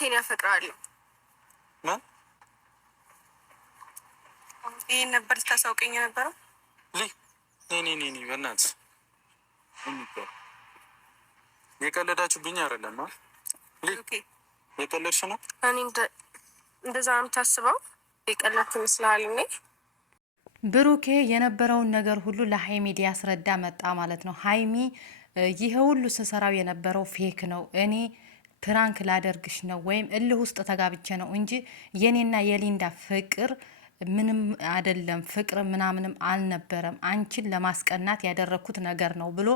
ብሩኬን ያፈቅራለሁ። ማን? ይሄን ነበር ታሳውቀኝ ነበረው። ኔ በእናትህ የቀለዳችሁብኝ አይደለም? የቀለድሽ ነው? እኔ እንደዛ ነው የምታስበው? የቀለድኩ ይመስልሃል? እኔ ብሩኬ የነበረውን ነገር ሁሉ ለሀይሚ ሊያስረዳ መጣ ማለት ነው። ሀይሚ ይሄ ሁሉ ስሰራው የነበረው ፌክ ነው፣ እኔ ፕራንክ ላደርግሽ ነው ወይም እልህ ውስጥ ተጋብቼ ነው እንጂ የኔና የሊንዳ ፍቅር ምንም አይደለም፣ ፍቅር ምናምንም አልነበረም፣ አንቺን ለማስቀናት ያደረኩት ነገር ነው ብሎ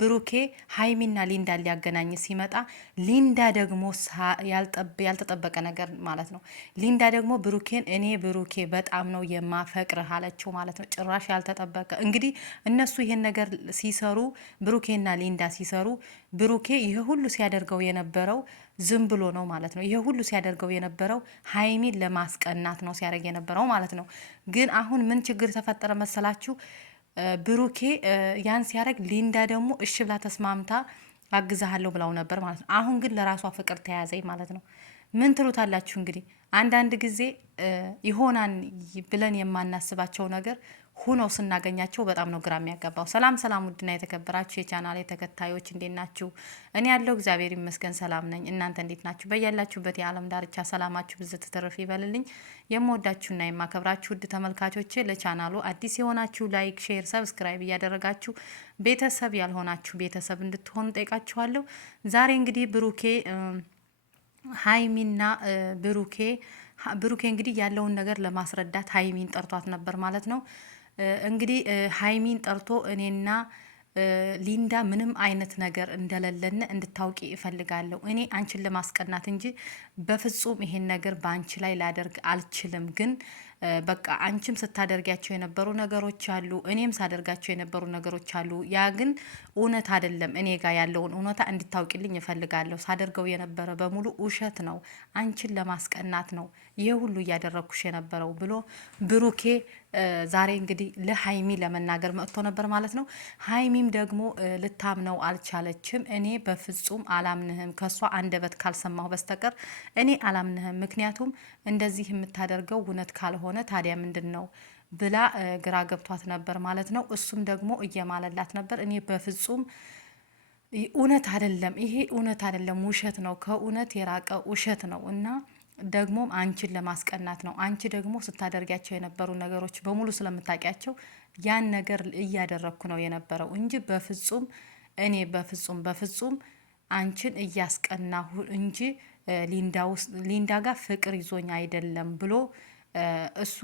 ብሩኬ ሀይሚና ሊንዳ ሊያገናኝ ሲመጣ፣ ሊንዳ ደግሞ ያልተጠበቀ ነገር ማለት ነው። ሊንዳ ደግሞ ብሩኬን እኔ ብሩኬ በጣም ነው የማፈቅርህ አለችው ማለት ነው። ጭራሽ ያልተጠበቀ እንግዲህ እነሱ ይሄን ነገር ሲሰሩ፣ ብሩኬና ሊንዳ ሲሰሩ፣ ብሩኬ ይሄ ሁሉ ሲያደርገው የነበረው ዝም ብሎ ነው ማለት ነው። ይሄ ሁሉ ሲያደርገው የነበረው ሀይሚን ለማስቀናት ነው ሲያደርግ የነበረው ማለት ነው። ግን አሁን ምን ችግር ተፈጠረ መሰላችሁ? ብሩኬ ያን ሲያደርግ ሊንዳ ደግሞ እሺ ብላ ተስማምታ አግዛሃለሁ ብላው ነበር ማለት ነው። አሁን ግን ለራሷ ፍቅር ተያዘኝ ማለት ነው። ምን ትሉታላችሁ እንግዲህ? አንዳንድ ጊዜ ይሆናን ብለን የማናስባቸው ነገር ሁነው ስናገኛቸው በጣም ነው ግራ የሚያጋባው። ሰላም ሰላም፣ ውድና የተከበራችሁ የቻናሌ ተከታዮች እንዴት ናችሁ? እኔ ያለው እግዚአብሔር ይመስገን ሰላም ነኝ። እናንተ እንዴት ናችሁ? በያላችሁበት የዓለም ዳርቻ ሰላማችሁ ብዝት ትርፍ ይበልልኝ። የምወዳችሁና የማከብራችሁ ውድ ተመልካቾች፣ ለቻናሉ አዲስ የሆናችሁ ላይክ፣ ሼር፣ ሰብስክራይብ እያደረጋችሁ ቤተሰብ ያልሆናችሁ ቤተሰብ እንድትሆኑ ጠይቃችኋለሁ። ዛሬ እንግዲህ ሀይሚና ብሩኬ እንግዲህ ያለውን ነገር ለማስረዳት ሀይሚን ጠርቷት ነበር ማለት ነው። እንግዲህ ሀይሚን ጠርቶ እኔና ሊንዳ ምንም አይነት ነገር እንደሌለን እንድታውቂ እፈልጋለሁ። እኔ አንቺን ለማስቀናት እንጂ በፍጹም ይሄን ነገር በአንቺ ላይ ላደርግ አልችልም። ግን በቃ አንቺም ስታደርጊያቸው የነበሩ ነገሮች አሉ፣ እኔም ሳደርጋቸው የነበሩ ነገሮች አሉ። ያ ግን እውነት አይደለም። እኔ ጋር ያለውን እውነታ እንድታውቂልኝ እፈልጋለሁ። ሳደርገው የነበረ በሙሉ ውሸት ነው፣ አንቺን ለማስቀናት ነው ይሄ ሁሉ እያደረግኩሽ የነበረው ብሎ ብሩኬ ዛሬ እንግዲህ ለሀይሚ ለመናገር መጥቶ ነበር ማለት ነው። ሀይሚም ደግሞ ልታምነው አልቻለችም። እኔ በፍጹም አላምንህም፣ ከሷ አንደበት ካልሰማሁ በስተቀር እኔ አላምንህም። ምክንያቱም እንደዚህ የምታደርገው እውነት ካልሆነ ታዲያ ምንድን ነው ብላ ግራ ገብቷት ነበር ማለት ነው። እሱም ደግሞ እየማለላት ነበር። እኔ በፍጹም እውነት አይደለም፣ ይሄ እውነት አይደለም፣ ውሸት ነው፣ ከእውነት የራቀ ውሸት ነው እና ደግሞም አንቺን ለማስቀናት ነው። አንቺ ደግሞ ስታደርጊያቸው የነበሩ ነገሮች በሙሉ ስለምታውቂያቸው ያን ነገር እያደረግኩ ነው የነበረው እንጂ በፍጹም እኔ በፍጹም አንቺን እያስቀናሁ እንጂ ሊንዳ ጋር ፍቅር ይዞኝ አይደለም ብሎ እሱ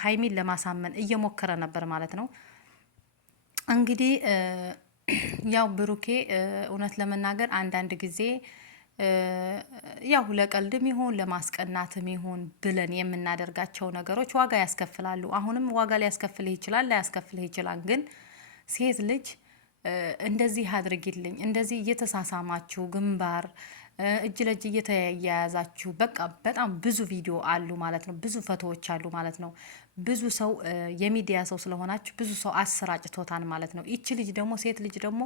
ሀይሚን ለማሳመን እየሞከረ ነበር ማለት ነው። እንግዲህ ያው ብሩኬ እውነት ለመናገር አንዳንድ ጊዜ ያው ለቀልድም ይሁን ለማስቀናትም ይሁን ብለን የምናደርጋቸው ነገሮች ዋጋ ያስከፍላሉ። አሁንም ዋጋ ሊያስከፍልህ ይችላል፣ ላያስከፍልህ ይችላል። ግን ሴት ልጅ እንደዚህ አድርጊልኝ፣ እንደዚህ እየተሳሳማችሁ ግንባር እጅ ለእጅ እየተያያዛችሁ በቃ በጣም ብዙ ቪዲዮ አሉ ማለት ነው። ብዙ ፎቶዎች አሉ ማለት ነው። ብዙ ሰው የሚዲያ ሰው ስለሆናችሁ ብዙ ሰው አሰራጭቶታል ማለት ነው። ይቺ ልጅ ደግሞ ሴት ልጅ ደግሞ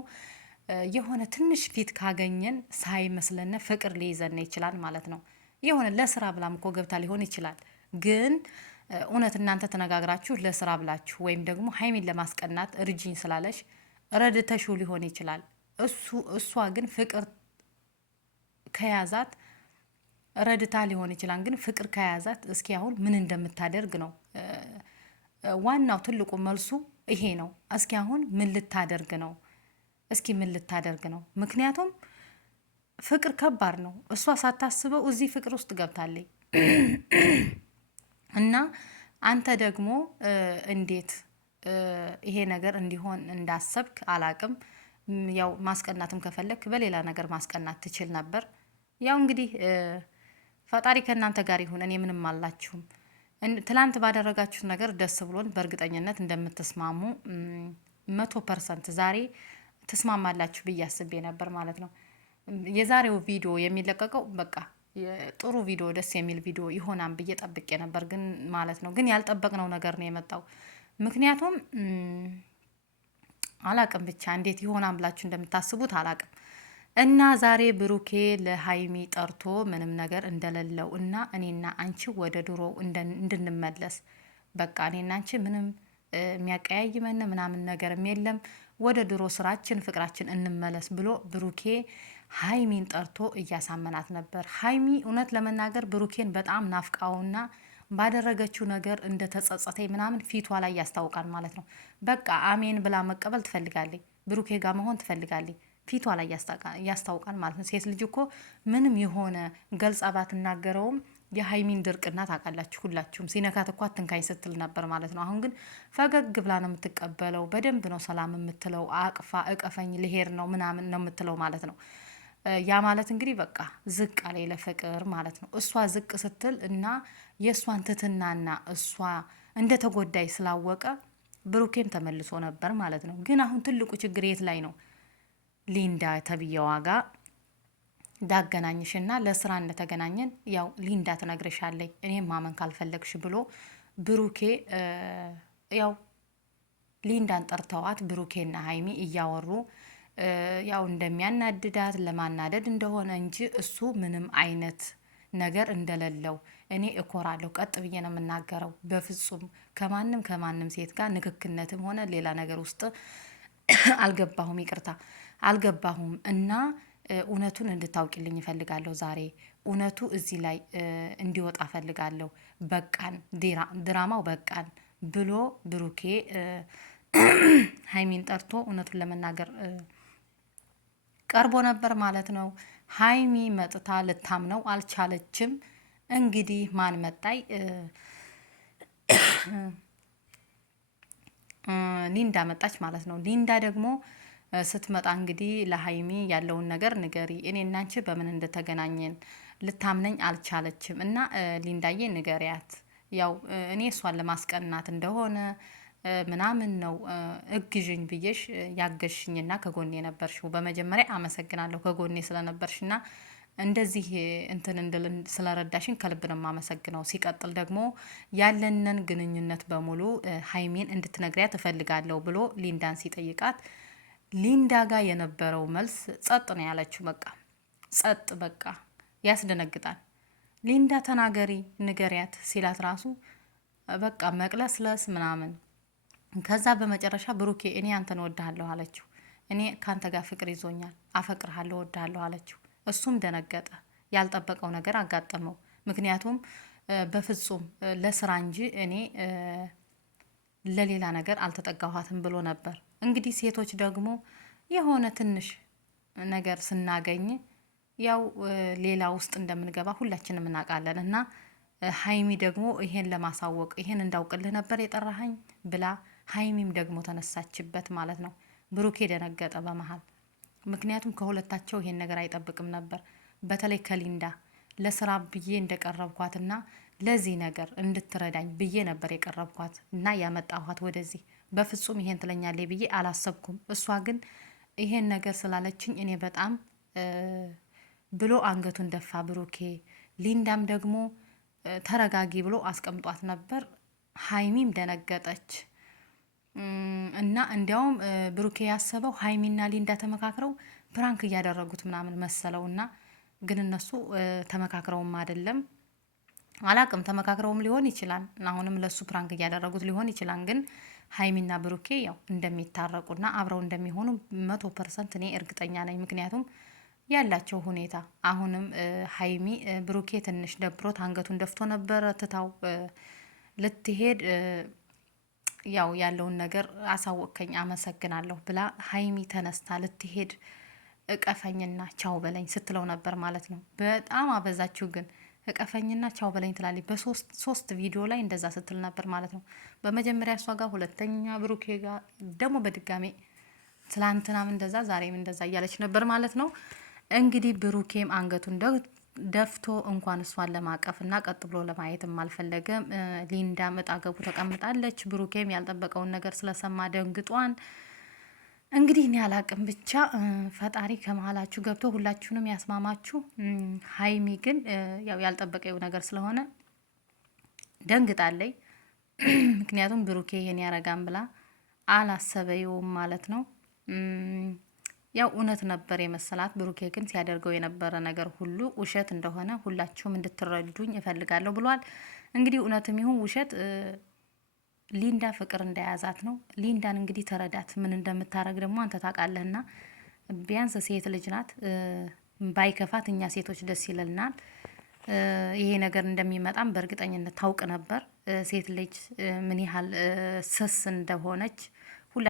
የሆነ ትንሽ ፊት ካገኘን ሳይመስለን ፍቅር ሊይዘን ይችላል ማለት ነው። የሆነ ለስራ ብላም እኮ ገብታ ሊሆን ይችላል። ግን እውነት እናንተ ተነጋግራችሁ ለስራ ብላችሁ ወይም ደግሞ ሀይሚን ለማስቀናት እርጅኝ ስላለሽ ረድተሹ ሊሆን ይችላል። እሷ ግን ፍቅር ከያዛት ረድታ ሊሆን ይችላል። ግን ፍቅር ከያዛት እስኪ አሁን ምን እንደምታደርግ ነው ዋናው ትልቁ መልሱ ይሄ ነው። እስኪ አሁን ምን ልታደርግ ነው? እስኪ ምን ልታደርግ ነው? ምክንያቱም ፍቅር ከባድ ነው። እሷ ሳታስበው እዚህ ፍቅር ውስጥ ገብታለች እና አንተ ደግሞ እንዴት ይሄ ነገር እንዲሆን እንዳሰብክ አላቅም። ያው ማስቀናትም ከፈለክ በሌላ ነገር ማስቀናት ትችል ነበር። ያው እንግዲህ ፈጣሪ ከእናንተ ጋር ይሁን። እኔ ምንም አላችሁም። ትላንት ባደረጋችሁት ነገር ደስ ብሎን በእርግጠኝነት እንደምትስማሙ 100% ዛሬ ትስማማላችሁ ብዬ አስቤ ነበር ማለት ነው። የዛሬው ቪዲዮ የሚለቀቀው በቃ ጥሩ ቪዲዮ፣ ደስ የሚል ቪዲዮ ይሆናል ብዬ ጠብቄ ነበር ግን ማለት ነው። ግን ያልጠበቅነው ነገር ነው የመጣው። ምክንያቱም አላቅም ብቻ እንዴት ይሆናል ብላችሁ እንደምታስቡት አላቅም። እና ዛሬ ብሩኬ ለሀይሚ ጠርቶ ምንም ነገር እንደሌለው እና እኔና አንቺ ወደ ድሮ እንድንመለስ በቃ እኔና አንቺ ምንም የሚያቀያይመን ምናምን ነገርም የለም፣ ወደ ድሮ ስራችን ፍቅራችን እንመለስ ብሎ ብሩኬ ሀይሚን ጠርቶ እያሳመናት ነበር። ሀይሚ እውነት ለመናገር ብሩኬን በጣም ናፍቃውና ባደረገችው ነገር እንደ ተጸጸተኝ ምናምን ፊቷ ላይ ያስታውቃል ማለት ነው። በቃ አሜን ብላ መቀበል ትፈልጋለች፣ ብሩኬ ጋር መሆን ትፈልጋለች። ፊቷ ላይ ያስታውቃል ማለት ነው። ሴት ልጅ እኮ ምንም የሆነ ገልጻ ባትናገረውም የሀይሚን ድርቅና ታውቃላችሁ ሁላችሁም። ሲነካት እኮ አትንካኝ ስትል ነበር ማለት ነው። አሁን ግን ፈገግ ብላ ነው የምትቀበለው። በደንብ ነው ሰላም የምትለው። አቅፋ እቀፈኝ ልሄድ ነው ምናምን ነው የምትለው ማለት ነው። ያ ማለት እንግዲህ በቃ ዝቅ አለ ለፍቅር ማለት ነው። እሷ ዝቅ ስትል እና የእሷን ትትናና እሷ እንደ ተጎዳይ ስላወቀ ብሩኬም ተመልሶ ነበር ማለት ነው። ግን አሁን ትልቁ ችግር የት ላይ ነው? ሊንዳ ተብዬዋ ጋር ዳገናኝሽና ለስራ እንደተገናኘን ያው ሊንዳ ትነግርሻለች፣ እኔም ማመን ካልፈለግሽ ብሎ ብሩኬ ያው ሊንዳን ጠርተዋት ብሩኬና ሀይሚ እያወሩ ያው እንደሚያናድዳት ለማናደድ እንደሆነ እንጂ እሱ ምንም አይነት ነገር እንደሌለው እኔ እኮራለሁ። ቀጥ ብዬ ነው የምናገረው። በፍጹም ከማንም ሴት ጋር ንክክነትም ሆነ ሌላ ነገር ውስጥ አልገባሁም። ይቅርታ አልገባሁም። እና እውነቱን እንድታውቂልኝ እፈልጋለሁ። ዛሬ እውነቱ እዚህ ላይ እንዲወጣ እፈልጋለሁ። በቃን፣ ድራማው በቃን ብሎ ብሩኬ ሀይሚን ጠርቶ እውነቱን ለመናገር ቀርቦ ነበር ማለት ነው። ሀይሚ መጥታ ልታምነው አልቻለችም። እንግዲህ ማን መጣይ? ሊንዳ መጣች ማለት ነው። ሊንዳ ደግሞ ስትመጣ እንግዲህ ለሀይሚ ያለውን ነገር ንገሪ፣ እኔ እናንቺ በምን እንደተገናኘን ልታምነኝ አልቻለችም እና ሊንዳዬ ንገሪያት፣ ያው እኔ እሷን ለማስቀናት እንደሆነ ምናምን ነው እግዥኝ ብዬሽ ያገሽኝና ከጎኔ ነበርሽው። በመጀመሪያ አመሰግናለሁ ከጎኔ ስለነበርሽና እንደዚህ እንትን እንድል ስለረዳሽን ከልብ ነው የማመሰግነው። ሲቀጥል ደግሞ ያለንን ግንኙነት በሙሉ ሀይሜን እንድትነግሪያት እፈልጋለሁ ብሎ ሊንዳን ሲጠይቃት ሊንዳ ጋር የነበረው መልስ ጸጥ ነው ያለችው። በቃ ጸጥ፣ በቃ ያስደነግጣል። ሊንዳ ተናገሪ ንገሪያት ሲላት ራሱ በቃ መቅለስለስ ምናምን። ከዛ በመጨረሻ ብሩኬ እኔ አንተን ወድሃለሁ አለችው። እኔ ካንተ ጋር ፍቅር ይዞኛል፣ አፈቅርሃለሁ፣ ወድሃለሁ አለችው። እሱም ደነገጠ። ያልጠበቀው ነገር አጋጠመው። ምክንያቱም በፍጹም ለስራ እንጂ እኔ ለሌላ ነገር አልተጠጋኋትም ብሎ ነበር። እንግዲህ ሴቶች ደግሞ የሆነ ትንሽ ነገር ስናገኝ ያው ሌላ ውስጥ እንደምንገባ ሁላችንም እናውቃለን። እና ሀይሚ ደግሞ ይሄን ለማሳወቅ ይሄን እንዳውቅልህ ነበር የጠራኸኝ ብላ ሀይሚም ደግሞ ተነሳችበት ማለት ነው። ብሩኬ ደነገጠ በመሀል። ምክንያቱም ከሁለታቸው ይሄን ነገር አይጠብቅም ነበር። በተለይ ከሊንዳ ለስራ ብዬ እንደቀረብኳትና ለዚህ ነገር እንድትረዳኝ ብዬ ነበር የቀረብኳት እና ያመጣኋት ወደዚህ። በፍጹም ይሄን ትለኛለች ብዬ አላሰብኩም። እሷ ግን ይሄን ነገር ስላለችኝ እኔ በጣም ብሎ አንገቱን ደፋ ብሩኬ። ሊንዳም ደግሞ ተረጋጊ ብሎ አስቀምጧት ነበር። ሀይሚም ደነገጠች እና እንዲያውም ብሩኬ ያሰበው ሀይሚና ሊንዳ ተመካክረው ፕራንክ እያደረጉት ምናምን መሰለው እና ግን እነሱ ተመካክረውም አይደለም አላቅም። ተመካክረውም ሊሆን ይችላል። አሁንም ለሱ ፕራንክ እያደረጉት ሊሆን ይችላል። ግን ሀይሚና ብሩኬ ያው እንደሚታረቁና አብረው እንደሚሆኑ 100% እኔ እርግጠኛ ነኝ። ምክንያቱም ያላቸው ሁኔታ አሁንም ሀይሚ ብሩኬ ትንሽ ደብሮት አንገቱን ደፍቶ ነበረ ትታው ልትሄድ ያው ያለውን ነገር አሳወቅከኝ አመሰግናለሁ ብላ ሀይሚ ተነስታ ልትሄድ እቀፈኝና ቻው በለኝ ስትለው ነበር ማለት ነው። በጣም አበዛችሁ ግን እቀፈኝና ቻው በለኝ ትላለች። በሶስት ቪዲዮ ላይ እንደዛ ስትል ነበር ማለት ነው። በመጀመሪያ እሷ ጋር፣ ሁለተኛ ብሩኬ ጋር፣ ደግሞ በድጋሜ ትላንትናም እንደዛ ዛሬም እንደዛ እያለች ነበር ማለት ነው። እንግዲህ ብሩኬም አንገቱን ደፍቶ እንኳን እሷን ለማቀፍ እና ቀጥ ብሎ ለማየትም አልፈለገም። ሊንዳም እጣ ገቡ ተቀምጣለች። ብሩኬም ያልጠበቀውን ነገር ስለሰማ ደንግጧን። እንግዲህ እኔ አላቅም፣ ብቻ ፈጣሪ ከመሀላችሁ ገብቶ ሁላችሁንም ያስማማችሁ። ሀይሚ ግን ያው ያልጠበቀው ነገር ስለሆነ ደንግጣለይ። ምክንያቱም ብሩኬ ይሄን ያረጋም ብላ አላሰበየውም ማለት ነው። ያው እውነት ነበር የመሰላት። ብሩኬ ግን ሲያደርገው የነበረ ነገር ሁሉ ውሸት እንደሆነ ሁላችሁም እንድትረዱኝ እፈልጋለሁ ብሏል። እንግዲህ እውነትም ይሁን ውሸት ሊንዳ ፍቅር እንደያዛት ነው። ሊንዳን እንግዲህ ተረዳት። ምን እንደምታረግ ደግሞ አንተ ታውቃለህና ቢያንስ ሴት ልጅ ናት። ባይከፋት እኛ ሴቶች ደስ ይለናል። ይሄ ነገር እንደሚመጣም በእርግጠኝነት ታውቅ ነበር። ሴት ልጅ ምን ያህል ስስ እንደሆነች